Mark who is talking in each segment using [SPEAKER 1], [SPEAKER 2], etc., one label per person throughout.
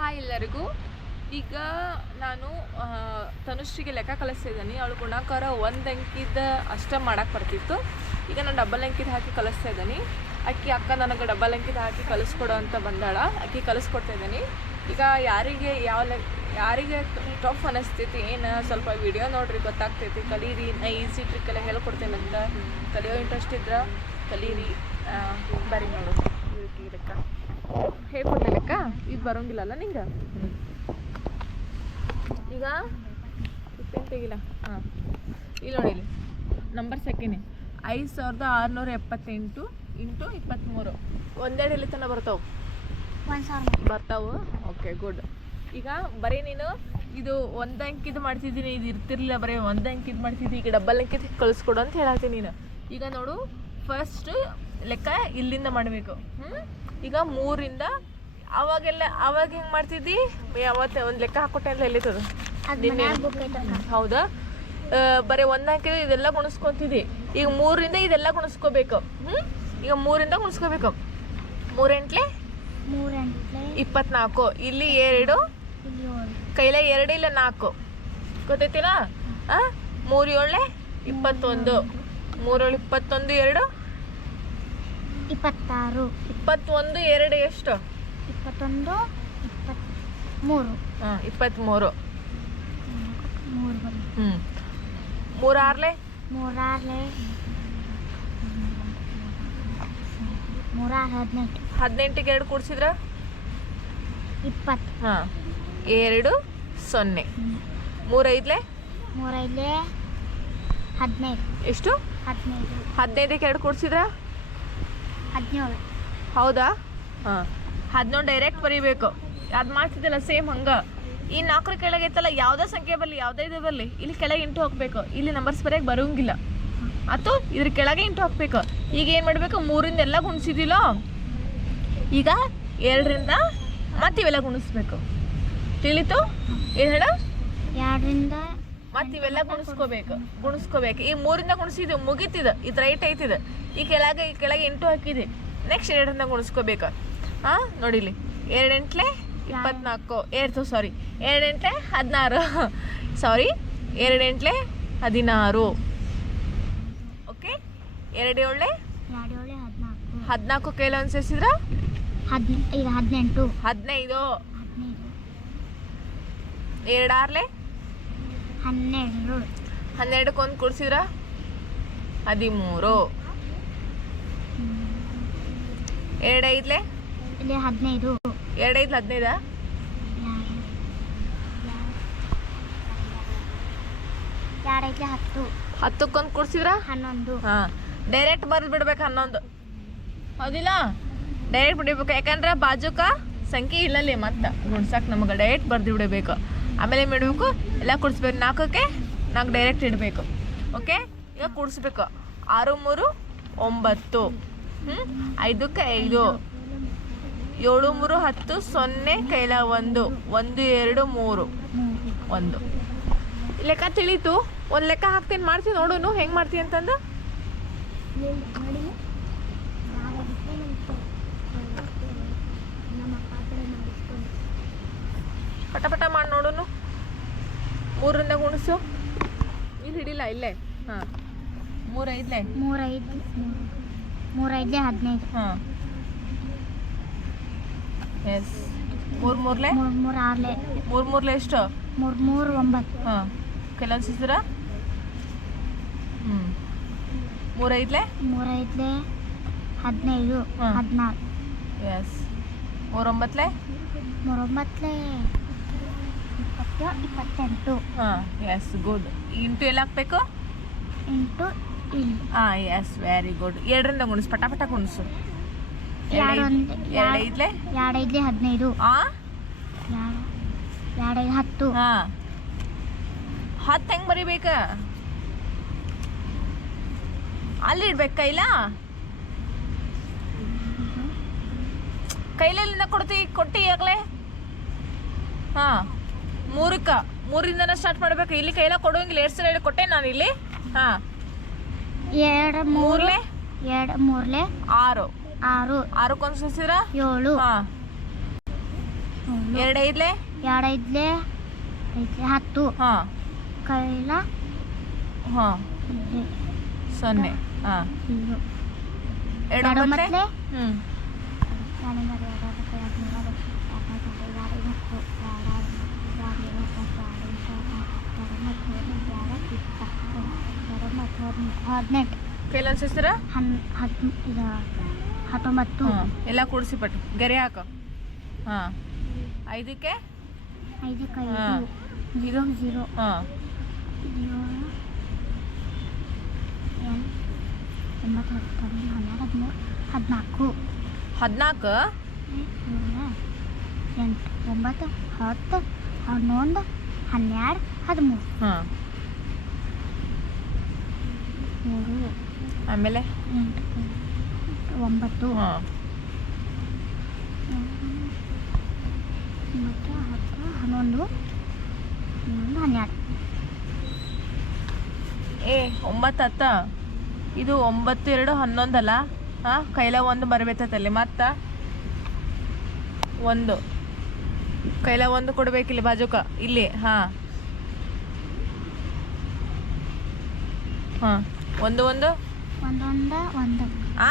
[SPEAKER 1] Hi ಎಲ್ಲರಿಗೂ. ಈಗ ನಾನು ತನುಶ್ರೀಗೆ ಲೆಕ್ಕ ಕಲಿಸ್ತಿದ್ದೀನಿ ಅವಳು ಗುಣಾಕಾರ ಒಂದು ಅಂಕಿದ ಅಷ್ಟೇ ಮಾಡಕ್ಕೆ ಬರ್ತಿತ್ತು. ಈಗ ನಾನು ಡಬಲ್ ಅಂಕಿದ ಹಾಕಿ ಕಲಿಸ್ತಾ ಇದ್ದೀನಿ ಅಕ್ಕಿ ಅಕ್ಕ ನನಗೆ ಡಬಲ್ ಅಂಕಿದ ಹಾಕಿ ಕಲಿಸ್ಕೊಡು ಅಂತ ಬಂದಾಳ. ಅಕ್ಕಿ ಕಲಿಸ್ಕೊಡ್ತಾ ಇದ್ದೀನಿ. ಈಗ ಯಾರಿಗೆ ಯಾವ ಲೆ, ಯಾರಿಗೆ ಟಫ್ ಅನಿಸ್ತೈತಿ, ಏನು ಸ್ವಲ್ಪ ವಿಡಿಯೋ ನೋಡ್ರಿ, ಗೊತ್ತಾಗ್ತೈತಿ. ಕಲೀರಿ, ನಾ ಈಸಿ ಹೇಳ್ಕೊಡ್ತೇನೆ ಅಂತ ಕಲಿಯೋ ಇಂಟ್ರೆಸ್ಟ್ ಇದ್ರೆ ಕಲೀರಿ. ಬರೀ ನೋಡು. ಇದಕ್ಕೆ ಹೇಳ್ಕೊಡ್ತೆ ಲೆಕ್ಕ ಇದು ಬರೋಂಗಿಲ್ಲಲ್ಲ ನಿಂಗೆ ಈಗ ಪೆನ್ ತೆಗಿಲ್ಲ ಹಾಂ. ಇಲ್ಲಿ ನೋಡಿ ಇಲ್ಲಿ. ನಂಬರ್ ಸೆಕೆಂಡ್ ಐದು ಸಾವಿರದ ಆರುನೂರ ಎಪ್ಪತ್ತೆಂಟು ಇಂಟು ಇಪ್ಪತ್ತ್ಮೂರು. ಒಂದೆರಡು ಎಲ್ಲಿ ತನಕ ಬರ್ತಾವೆ? ಬರ್ತಾವೆ? ಓಕೆ ಗುಡ್ ಈಗ ಬರೀ ನೀನು ಇದು ಒಂದು ಅಂಕಿದು ಮಾಡ್ತಿದ್ದೀನಿ ಇದು ಇರ್ತಿರ್ಲಿಲ್ಲ ಬರೀ ಒಂದು ಅಂಕಿದು ಮಾಡ್ತಿದ್ದಿ ಈಗ ಡಬ್ಬಲ್ ಅಂಕಿದು ಕಳಿಸ್ಕೊಡು ಅಂತ ಹೇಳತ್ತೀನಿ ನೀನು. ಈಗ ನೋಡು ಫಸ್ಟ್ ಲೆಕ್ಕ ಇಲ್ಲಿಂದ ಮಾಡಬೇಕು. ಹ್ಞೂ ಈಗ ಮೂರಿಂದ ಅವಾಗೆಲ್ಲ ಅವಾಗ ಹೆಂಗೆ ಮಾಡ್ತಿದ್ದಿ? ಯಾವತ್ತೆ ಒಂದು ಲೆಕ್ಕ ಹಾಕೊಟ್ಟೆ ಅಂತ
[SPEAKER 2] ಹೇಳಿತದ
[SPEAKER 1] ನಿನ್ನೆ. ಹೌದಾ? ಬರೀ ಒಂದು ಹಾಕಿದ್ರೆ ಇದೆಲ್ಲ ಗುಣಿಸ್ಕೊಂತಿದ್ದಿ. ಈಗ ಮೂರಿಂದ ಇದೆಲ್ಲ ಗುಣಿಸ್ಕೋಬೇಕು. ಹ್ಞೂ ಈಗ ಮೂರಿಂದ ಗುಣಿಸ್ಕೋಬೇಕು. ಮೂರೆಂಟ್ಲೆ? ಇಪ್ಪತ್ನಾಲ್ಕು. ಇಲ್ಲಿ ಎರಡು. ಕೈಲ ಎರಡು ಇಲ್ಲ ನಾಲ್ಕು. ಗೊತ್ತೈತಿನ? ಮೂರು ಏಳೆ ಇಪ್ಪತ್ತೊಂದು. ಮೂರೇಳು ಇಪ್ಪತ್ತೊಂದು ಎರಡು.
[SPEAKER 2] ಇಪ್ಪತ್ತಾರು.
[SPEAKER 1] ಇಪ್ಪತ್ತೊಂದು ಎರಡು ಎಷ್ಟು?
[SPEAKER 2] ಇಪ್ಪತ್ತೊಂದು ಇಪ್ಪತ್ತ್ ಮೂರು
[SPEAKER 1] ಹಾಂ ಇಪ್ಪತ್ತ್ಮೂರು
[SPEAKER 2] ಮೂರು
[SPEAKER 1] ಹ್ಞೂ ಮೂರಾರ್ಲೆ?
[SPEAKER 2] ಮೂರಾರ್ಲೆ. ಮೂರಾರು ಹದಿನೆಂಟು.
[SPEAKER 1] ಹದಿನೆಂಟಿಗೆ ಎರಡು ಕೂಡಿಸಿದ್ರ?
[SPEAKER 2] ಇಪ್ಪತ್ತು.
[SPEAKER 1] ಹಾಂ. ಎರಡು ಸೊನ್ನೆ. ಮೂರೈದ್ಲೆ?
[SPEAKER 2] ಮೂರೈದ್ಲೆ ಹದಿನೈದು.
[SPEAKER 1] ಎಷ್ಟು?
[SPEAKER 2] ಹದಿನೈದು.
[SPEAKER 1] ಹದಿನೈದಕ್ಕೆ ಎರಡು ಕೂಡಿಸಿದ್ರ?
[SPEAKER 2] ಹದಿನೇಳು.
[SPEAKER 1] ಹೌದಾ? ಹಾಂ. ಹದಿನೊಂದು ಡೈರೆಕ್ಟ್ ಬರೀಬೇಕು. ಅದು ಮಾಡ್ತಿದ್ದಲ್ಲ ಸೇಮ್ ಹಂಗೆ. ಈ ನಾಲ್ಕರ ಕೆಳಗೆ ಐತಲ್ಲ ಯಾವುದೇ ಸಂಖ್ಯೆ ಬರಲಿ ಯಾವುದೇ ಇದು ಬರಲಿ ಇಲ್ಲಿ ಕೆಳಗೆ ಇಂಟು ಹಾಕ್ಬೇಕು. ಇಲ್ಲಿ ನಂಬರ್ಸ್ ಬರೆಯಕ್ಕೆ ಬರೋಂಗಿಲ್ಲ. ಅಥವಾ ಇದ್ರ ಕೆಳಗೆ ಇಂಟು ಹಾಕ್ಬೇಕು. ಈಗ ಏನು ಮಾಡಬೇಕು? ಮೂರಿಂದ ಎಲ್ಲ ಗುಣಿಸಿದಿಲ್ಲ ಈಗ ಎರಡರಿಂದ ಮತ್ತೆ ಇವೆಲ್ಲ ಗುಣಿಸ್ಬೇಕು. ತಿಳಿತು? ಏನು ಹೇಳ?
[SPEAKER 2] ಎರಡರಿಂದ
[SPEAKER 1] ಮತ್ತೆ ಇವೆಲ್ಲ ಗುಣಿಸ್ಕೋಬೇಕು ಗುಣಿಸ್ಕೋಬೇಕು. ಈ ಮೂರಿಂದ ಗುಣಿಸಿದ್ದು ಮುಗೀತಿದ ಇದ್ ರೈಟ್ ಐತಿದ. ಈ ಕೆಳಗೆ ಈ ಕೆಳಗೆ ಎಂಟು ಹಾಕಿದೆ. ನೆಕ್ಸ್ಟ್ ಎರಡರಿಂದ ಗುಣಿಸ್ಕೋಬೇಕು. ಹಾಂ ನೋಡಿಲಿ ಎರಡೆಂಟ್ಲೆ ಇಪ್ಪತ್ನಾಲ್ಕು. ಎರಡು ಸಾರಿ ಎರಡು ಎಂಟ್ಲೆ ಹದಿನಾರು. ಸಾರಿ ಎರಡು ಎಂಟ್ಲೆ ಹದಿನಾರು. ಓಕೆ ಎರಡು ಏಳೆ
[SPEAKER 2] ಹದಿನಾಲ್ಕು.
[SPEAKER 1] ಕೈಲ
[SPEAKER 2] ಒಂದು ಸೇರಿಸಿದ್ರ ಹದಿನೆಂಟು.
[SPEAKER 1] ಹದಿನೈದು. ಎರಡಾರ್ಲೆ
[SPEAKER 2] ಹನ್ನೆರಡು.
[SPEAKER 1] ಹನ್ನೆರಡಕ್ಕೆ ಒಂದು ಕೂಡಿಸಿದ್ರ? ಹದಿಮೂರು. ಎರಡೈದ್ಲೆ?
[SPEAKER 2] ಇಲ್ಲಿ ಹದಿನೈದು.
[SPEAKER 1] ಎರಡೈದು ಹದಿನೈದಾ?
[SPEAKER 2] ಎರಡೈದು ಹತ್ತು.
[SPEAKER 1] ಹತ್ತಕ್ಕೊಂದು ಕುಡ್ಸಿದ್ರ?
[SPEAKER 2] ಹನ್ನೊಂದು.
[SPEAKER 1] ಹಾಂ. ಡೈರೆಕ್ಟ್ ಬರೆದು ಬಿಡ್ಬೇಕು ಹನ್ನೊಂದು. ಹೌದಿಲ್ಲ? ಡೈರೆಕ್ಟ್ ಬಿಡಬೇಕು. ಯಾಕಂದ್ರೆ ಬಾಜುಕ ಸಂಖ್ಯೆ ಇಲ್ಲಲ್ಲಿ ಮತ್ತೆ ಗುಣ್ಸಕ್ಕೆ ನಮಗೆ ಡೈರೆಕ್ಟ್ ಬರ್ದು ಬಿಡಬೇಕು ಆಮೇಲೆ ಏನು ಮಾಡಬೇಕು? ಎಲ್ಲ ಕುಡಿಸ್ಬೇಕು. ನಾಲ್ಕಕ್ಕೆ ನಾಲ್ಕು ಡೈರೆಕ್ಟ್ ಇಡಬೇಕು. ಓಕೆ ಈಗ ಕುಡಿಸ್ಬೇಕು. ಆರು, ಮೂರು, ಒಂಬತ್ತು. ಹ್ಞೂ ಐದಕ್ಕೆ ಐದು. ಏಳು, ಮೂರು, ಹತ್ತು, ಸೊನ್ನೆ, ಕೈಲ ಒಂದು. ಒಂದು, ಎರಡು, ಮೂರು.
[SPEAKER 2] ಮೂರು
[SPEAKER 1] ಒಂದು ಲೆಕ್ಕ ತಿಳಿತು. ಒಂದು ಲೆಕ್ಕ ಹಾಕ್ತೀನಿ. ಮಾಡ್ತೀನಿ. ನೋಡೋನು. ಹೆಂಗೆ ಮಾಡ್ತೀನಿ ಅಂತಂದು? ಪಟ ಪಟ ಮಾಡಿ ನೋಡೋನು. ಮೂರರಿಂದ ಗುಣಿಸು ಇಲ್ಲಿ ಹಿಡಿಲ್ಲ ಇಲ್ಲೇ. ಹಾಂ. ಮೂರೈದ್ಲೆ?
[SPEAKER 2] ಮೂರೈದು ಮೂರೈದ್ಲೆ ಹದಿನೈದು.
[SPEAKER 1] ಹಾಂ. ಎಸ್ ಮೂರು ಮೂರ್ಲೆ?
[SPEAKER 2] ಮೂರು ಮೂರು ಆರ್ಲೆ.
[SPEAKER 1] ಮೂರು ಮೂರ್ಲೆ ಎಷ್ಟು?
[SPEAKER 2] ಮೂರು ಮೂರು ಒಂಬತ್ತು.
[SPEAKER 1] ಹಾಂ. ಕೆಲವೊಂದು ಸಿಸ್ರ ಹ್ಞೂ ಮೂರೈದ್ಲೆ?
[SPEAKER 2] ಮೂರೈದ್ಲೆ ಹದಿನೈದು. ಹದಿನಾರು
[SPEAKER 1] ಎಸ್ ಮೂರೊಂಬತ್ತಲೆ
[SPEAKER 2] ಮೂರೊಂಬತ್ತಲೆ ಇಪ್ಪತ್ತೆಂಟು.
[SPEAKER 1] ಹಾಂ ಎಸ್ ಗುಡ್ ಇಂಟು ಎಲ್ಲ ಹಾಕ್ಬೇಕು
[SPEAKER 2] ಇಂಟು ಇಲ್ಲಿ.
[SPEAKER 1] ಹಾಂ ಎಸ್ ವೆರಿ ಗುಡ್ ಎರಡರಿಂದ ಗುಣಿಸು ಪಟ ಪಟ ಗುಣಿಸು ಎರಡೈದ್ಲೆ
[SPEAKER 2] ಎರಡೈದ್ಲೆ ಹದಿನೈದು. ಹಾಂ ಎರಡೈದು ಹತ್ತು.
[SPEAKER 1] ಹಾಂ. ಹತ್ತು ಹೆಂಗೆ ಬರಿಬೇಕ? ಅಲ್ಲಿ ಇಡ್ಬೇಕು ಕೈಲ? ಕೈಲಿಂದ ಕೊಡ್ತಿ ಕೊಟ್ಟಿ ಆಗಲೇ? ಹಾಂ. ಮೂರಕ್ಕ ಮೂರಿಂದನೇ ಸ್ಟಾರ್ಟ್ ಮಾಡ್ಬೇಕು. ಇಲ್ಲಿ ಕೈಲ ಕೊಡೋಂಗಿಲ್ಲ ಎರಡು ಸಲ ಹೇಳಿ ಕೊಟ್ಟೆ ನಾನು ಇಲ್ಲಿ. ಹಾಂ.
[SPEAKER 2] ಎರಡು ಮೂರು
[SPEAKER 1] ಮೂರ್ಲೆ?
[SPEAKER 2] ಎರಡು ಮೂರ್ಲೆ
[SPEAKER 1] ಆರು.
[SPEAKER 2] ಆರು
[SPEAKER 1] ಆರಕ್ಕೊಂದು ಸುಸಿದ್ರ
[SPEAKER 2] ಏಳು.
[SPEAKER 1] ಹಾ. ಎರಡು ಐದ್ಲೆ?
[SPEAKER 2] ಎರಡು ಐದ್ಲೆ ಹತ್ತು.
[SPEAKER 1] ಹಾಂ.
[SPEAKER 2] ಕೈಲ?
[SPEAKER 1] ಹಾಂ. ಸೊನ್ನೆ. ಹಾಂ. ಎರಡು
[SPEAKER 2] ಮತ್ಲೆ
[SPEAKER 1] ಹ್ಞೂ
[SPEAKER 2] ಎರಡು ಮರ ಎರಡು ಹತ್ತು ಎರಡು ನೂರ ಎರಡು ಎರಡು ಎರಡು ಎರಡು ಹತ್ತು ಎರಡು ಎರಡು ಎರಡು ಎರಡು ಮತ್ತು ಎರಡು ಇಪ್ಪತ್ತು ಎರಡು ಮತ್ತು ಹದಿನೆಂಟು
[SPEAKER 1] ಕೈಲಿ ಅನ್ಸಿಸ್ತೀರ
[SPEAKER 2] ಹನ್ ಹದ್ ಇದು ಹತ್ತೊಂಬತ್ತು.
[SPEAKER 1] ಎಲ್ಲ ಕೂಡಿಸಿ ಪಟ್ಟು. ಗೆರೆ ಹಾಕು. ಹಾಂ. ಐದಕ್ಕೆ?
[SPEAKER 2] ಐದಕ್ಕೆ
[SPEAKER 1] ಹಾ.
[SPEAKER 2] Zero zero.
[SPEAKER 1] ಹಾಂ.
[SPEAKER 2] ಜೀರೋ ಎಂಟು ಒಂಬತ್ತು ಹತ್ತು ಹನ್ನೊಂದು ಹನ್ನೆರಡು ಹದಿಮೂರು ಹದಿನಾಲ್ಕು.
[SPEAKER 1] ಹದಿನಾಲ್ಕು?
[SPEAKER 2] ಎಂಟು ಒಂಬತ್ತು ಹತ್ತು. ಹನ್ನೊಂದು ಹನ್ನೆರಡು ಹದಿಮೂರು.
[SPEAKER 1] ಹಾಂ.
[SPEAKER 2] ಮೂರು
[SPEAKER 1] ಆಮೇಲೆ?
[SPEAKER 2] ಎಂಟು ಒಂಬತ್ತು.
[SPEAKER 1] ಹಾಂ.
[SPEAKER 2] ಒಂಬತ್ತು ಹತ್ತು ಹನ್ನೊಂದು ಹನ್ನೊಂದು ಹನ್ನೆರಡು.
[SPEAKER 1] ಏ ಒಂಬತ್ತು ಹತ್ತ? ಇದು ಒಂಬತ್ತು ಎರಡು ಹನ್ನೊಂದಲ್ಲ ಹಾಂ ಕೈಲ ಒಂದು ಬರಬೇಕಲ್ಲಿ ಮತ್ತು? ಒಂದು. ಕೈಲ ಒಂದು ಕೊಡ್ಬೇಕಿಲ್ಲ ಬಾಜುಕ ಇಲ್ಲಿ ಹಾ. ಹಾ ಒಂದು ಒಂದು. ಆ?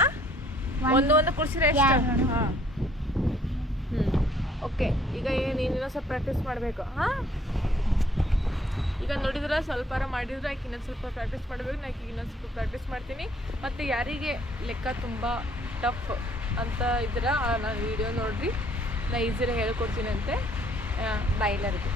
[SPEAKER 2] ಒಂದು
[SPEAKER 1] ಒಂದು ಎಷ್ಟು?
[SPEAKER 2] ಎರಡು.
[SPEAKER 1] ಹ್ಞೂ ಓಕೆ ಈಗ ಏನು ನೀನು ಇನ್ನೊಂದು ಸ್ವಲ್ಪ ಪ್ರಾಕ್ಟೀಸ್ ಮಾಡಬೇಕು ಹಾ? ಈಗ ನೋಡಿದ್ರೆ ಸ್ವಲ್ಪಾರ ಮಾಡಿದ್ರೆ ಆಕೆ ಇನ್ನೊಂದು ಸ್ವಲ್ಪ ಪ್ರಾಕ್ಟೀಸ್ ಮಾಡಬೇಕು ನಾ ಇನ್ನೊಂದು ಸ್ವಲ್ಪ ಪ್ರಾಕ್ಟೀಸ್ ಮಾಡ್ತೀನಿ. ಮತ್ತು ಯಾರಿಗೆ ಲೆಕ್ಕ ತುಂಬ ಟಫ್ ಅಂತ ಇದ್ರೆ ನಾನು ವಿಡಿಯೋ ನೋಡ್ರಿ. ನಾ ಈಸಿಯಾಗಿ ಹೇಳ್ಕೊಡ್ತೀನಂತೆ. ಬಾಯ್ ಎಲ್ಲರಿಗೂ.